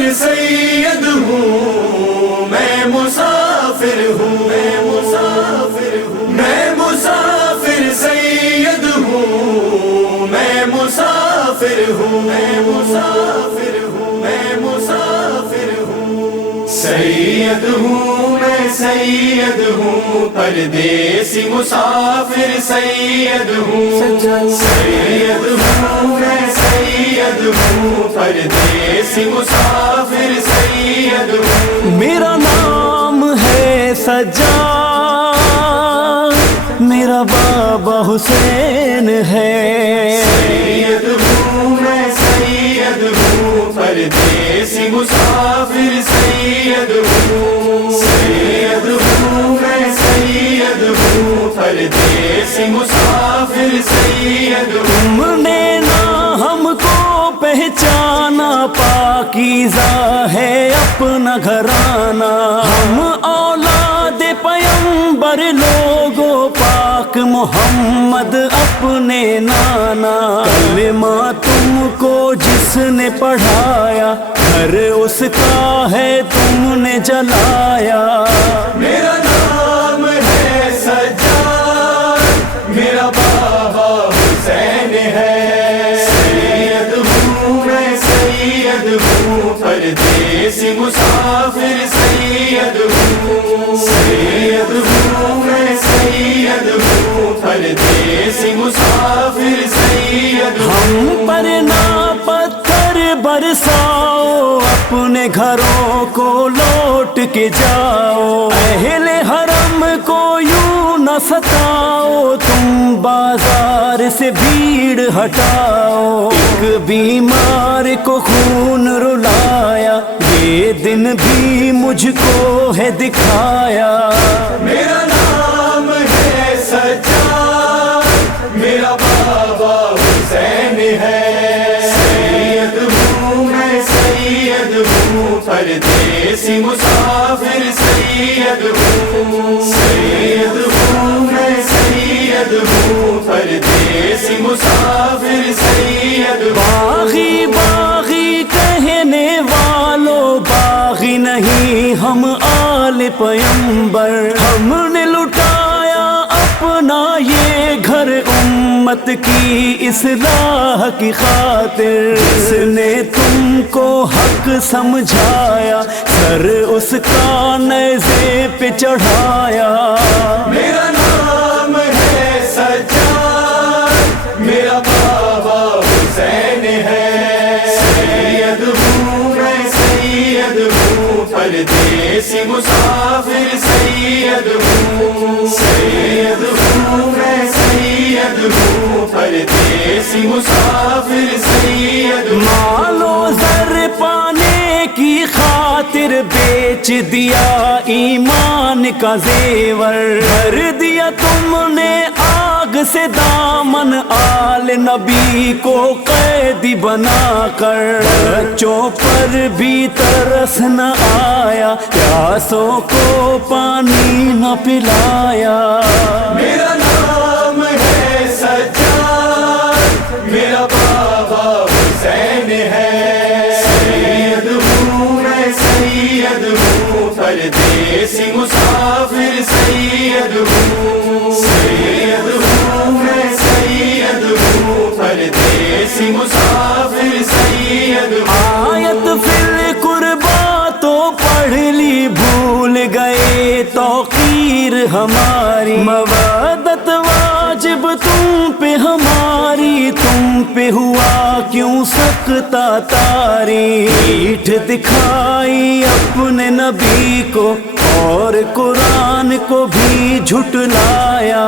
مسافر سید ہوں، میں مسافر ہوں، میں مسافر ہوں، میں مسافر سید ہوں، میں مسافر ہوں، میں مسافر ہوں، میں مسافر ہوں، سید ہوں میں سید ہوں، پردیسی مسافر سید ہوں، سید ہوں میں سید ہوں، پردیسی مسافر سید ہوں، میرا نام ہے سجاد، میرا بابا حسین ہے، سید ہوں میں سید ہوں، پردیسی مسافر سید ہوں، سید ہوں میں سید ہوں، پردیسی مسافر سید ہوں، تم نے نہ ہم کو پہچانا، پاکیزہ ہے اپنا گھرانہ، ہم اولاد پیمبر لوگوں، پاک محمد اپنے نانا، کلمہ تم کو جس نے پڑھایا، گھر اس کا ہے تم نے جلایا، میرا نام ہے سجاد، میرا بابا حسین ہے، سید ہوں میں سید ہوں، پردیسی مسافر سید ہوں، سید ہوں میں سید ہوں، پردیسی مسافر سید ہوں، ہم پر نہ پتھر برساؤ، اپنے گھروں کو لوٹ کے جاؤ، اہل حرم کو یوں نہ ستاؤ، تم بازار سے بھیڑ ہٹاؤ، ایک بیمار کو خون رلایا، یہ دن بھی مجھ کو ہے دکھایا، میرا نام ہے سجاد، میرا بابا حسین ہے، سید ہوں میں سید ہوں، پردیسی مسافر سید ہوں، سید ہوں میں سید ہوں، پردیسی مسافر سید ہوں، باغی باغی کہنے والوں، باغی نہیں ہم آل پیمبر، ہم نے لٹایا اپنا یہ گھر امت کی اصلاح کی خاطر، جس نے تم کو حق سمجھایا، سر اس کا نیزے پہ چڑھایا، میرا نام ہے سجاد، میرا بابا حسین ہے، سید ہوں میں سید ہوں، پردیسی مسافر سید ہوں، سید ہوں میں سید ہوں، پردیسی مسافر سید ہوں، مال و زر پانے کی خاطر بیچ دیا ایمان کا زیور، بھر دیا تم نے آگ سے دامن، آل نبی کو قیدی بنا کر، بچوں پر بھی ترس نہ آیا، پیاسوں کو پانی نہ پلایا، میرا نام ہے سجاد، میرا بابا حسین ہے، سید ہوں میں سید ہوں، پردیسی مسافر سید ہوں، سید ہوں میں سید ہوں، پردیسی مسافر سید ہوں، آیت فی القربا تو پڑھ لی، بھول گئے توقیر ہماری، مودت واجب تم پہ ہماری، تم پہ ہوا کیوں سکتا تاری، پیٹھ دکھائی اپنے نبی کو اور قرآن کو بھی جھٹلایا،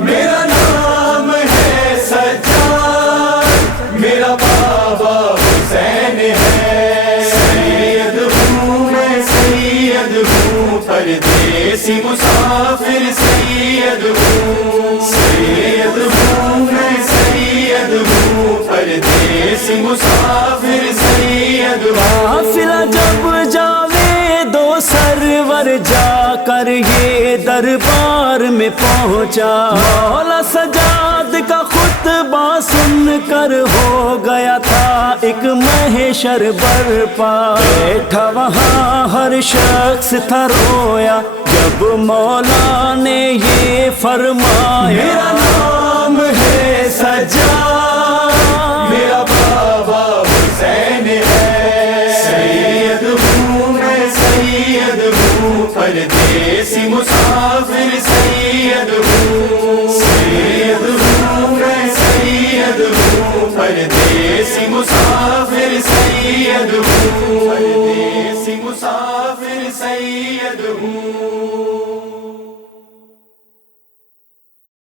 میرا نام ہے سجاد، میرا بابا حسین ہے، سید ہوں میں سید ہوں، پردیسی مسافر سید ہوں، سید ہوں میں سید ہوں، پردیسی مسافر سید ہوں، قافلہ جب جاوے دو سرور جا کر یہ دربار میں پہنچا، مولا سجاد کا خود خطبہ سن کر ہو گیا تھا ایک محشر برپا، بیٹھا وہاں ہر شخص تھا رویا جب مولا نے یہ فرمایا، میرا نام ہے سجاد، میرا بابا حسین ہے، سید ہوں میں سید ہوں، پردیسی مسافر سید ہوں، سید ہوں میں سید ہوں، پردیسی مسافر سید ہوں۔